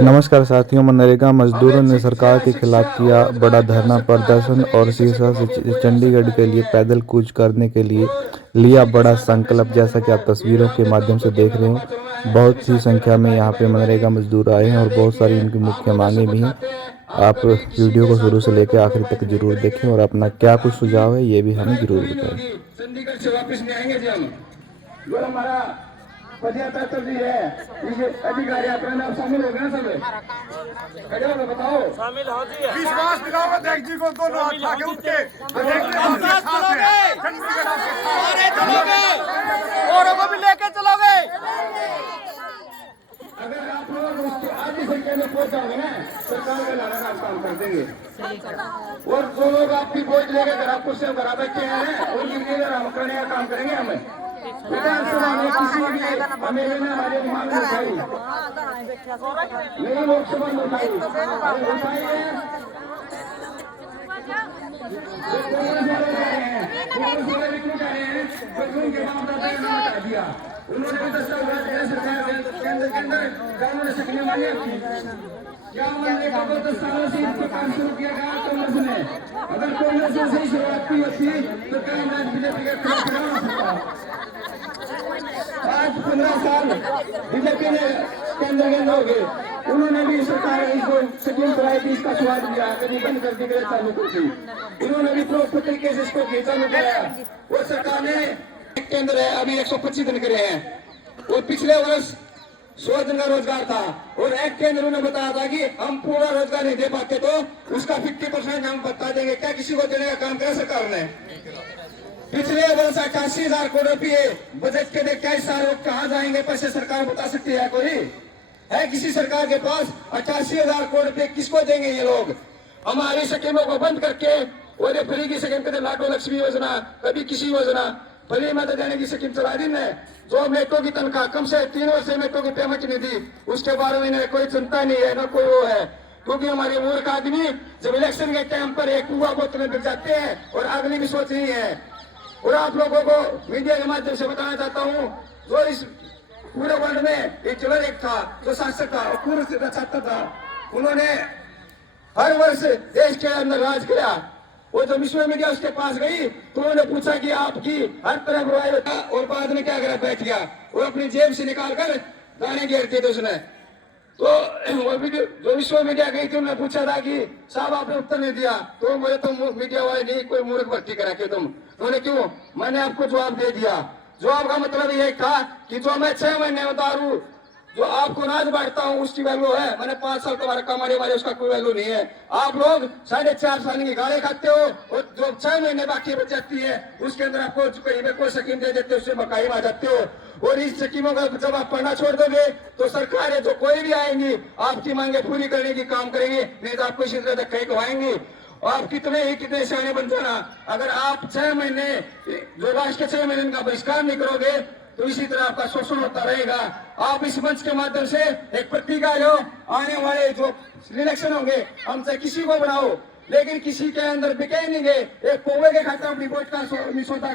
नमस्कार साथियों, मनरेगा मजदूरों ने सरकार के खिलाफ किया बड़ा धरना प्रदर्शन और सिरसा से चंडीगढ़ के लिए पैदल कूच करने के लिए लिया बड़ा संकल्प। जैसा कि आप तस्वीरों के माध्यम से देख रहे हो, बहुत ही संख्या में यहाँ पे मनरेगा मजदूर आए हैं और बहुत सारी इनकी मुख्य मांगे भी हैं। आप वीडियो को शुरू से लेकर आखिरी तक जरूर देखें और अपना क्या कुछ सुझाव है ये भी हमें जरूर बताएं। चंडीगढ़ से वापस नहीं आएंगे जी हम। जो हमारा पदयात्रा चल रही है, इसे अधिकारी अपने नाम शामिल हो गए ना सब? खड़े हो बताओ, शामिल हो जी। विश्वास दिलाओ देख जी को दोनों हाथ आगे उठ के चलोगे औरों को भी लेके चलोगे। अगर आप लोग उसके आधी संख्या में पहुंच जाओगे ना, सरकार का लाना का काम कर देंगे। और जो लोग आपकी बोझ लेके घर आपको से घर बैठे हैं, उनकी लीडर हम करने का काम करेंगे। हमें विधानसभा में किसी भी हमें हमारे मांग उठाई, नहीं लोकसभा में उठाई है। उन्होंने भी दस्तावेज सरकार केंद्र के अंदर कानून सकने वाली आपकी क्या मानने का 10 सालों से इस पर काम शुरू किया गया कांग्रेस ने। अगर कांग्रेस ने सही शुरुआत की होती तो कई राज बीजेपी का खिलाफ खड़ा हो सकता। आज 15 साल बीजेपी ने केंद्र के अंदर हो गए, उन्होंने भी सरकार इसको स्कीम चलाई थी, इसका स्वाद लिया, कभी बंद कर दी, गए चालू कर दी। इन्होंने भी प्रॉपर तरीके से इसको चालू कराया। वो सरकार ने केंद्र है अभी 125 दिन करे हैं और पिछले वर्ष 100 दिन का रोजगार था और एक केंद्र ने बताया था कि हम पूरा रोजगार नहीं दे पाते तो उसका 50% हम बता देंगे। क्या किसी को देने का काम किया सरकार ने? पिछले वर्ष 88,000 करोड़ रुपये बजट के लिए कई साल कहाँ जाएंगे पैसे सरकार बता सकती है? कोई है किसी सरकार के पास? 88,000 करोड़ रुपये किसको देंगे ये लोग? हमारी स्कीमों को बंद करके और ये फ्री की स्कीम कभी लाडो लक्ष्मी योजना, कभी किसी योजना फ्री मदद देने की स्कीम चला दी ने। जो मेट्रो की तनख्वाह कम से 3 वर्ष से मेट्रो की पेमेंट नहीं दी, उसके बारे में इन्हें कोई चिंता नहीं है, न कोई वो है। क्योंकि हमारे मूर्ख आदमी जब इलेक्शन के टाइम पर एक कुआ बोतल में जाते हैं और अगली भी सोच रही है। और आप लोगों को मीडिया के माध्यम से बताना चाहता हूँ, जो इस पूरे वर्ल्ड में एक चलर एक था जो शासक था और पूर्व से छात्र था, उन्होंने हर वर्ष देश के अंदर राज किया। वो जो विश्व मीडिया उसके पास गई तो उन्होंने पूछा कि आपकी हर तरह बुराई होता, और बाद में क्या करा, बैठ गया और अपनी जेब से निकाल कर गाने गिर थे उसने। तो वो वीडियो जो विश्व मीडिया गई थी, उन्होंने पूछा था कि साहब आपने उत्तर नहीं दिया, तो मुझे तो मीडिया वाले नहीं कोई मूर्ख भर्ती करा के तुम। उन्होंने क्यों? मैंने आपको जवाब दे दिया। जवाब का मतलब ये था कि जो मैं 6 महीने में दारू जो आपको नाज बांटता हूँ उसकी वैल्यू है, मैंने 5 साल तुम्हारा कमाने वाले उसका कोई वैल्यू नहीं है। आप लोग 4.5 साल की गाड़ी खाते हो और जो 6 महीने बाकी बच जाती है उसके अंदर आपको कोई स्कीम दे देते हो, उससे बकाई आ जाते हो। और इस स्कीमों का जब आप पढ़ना छोड़ दोगे तो सरकार है जो कोई भी आएंगी आपकी मांगे पूरी करने की काम करेंगी, नहीं तो आपको इसी तरह धक्के खवाएंगी। आप कितने सियाने बन जाना, अगर आप 6 महीने जो राष्ट्र के 6 महीने का बहिष्कार नहीं करोगे तो इसी तरह आपका शोषण होता रहेगा। आप इस मंच के माध्यम से एक प्रतिज्ञा लो, आने वाले जो इलेक्शन होंगे हमसे किसी को बनाओ, लेकिन किसी के अंदर बिके नहीं गए एक कौवे के खाते अपनी वोट का समझौता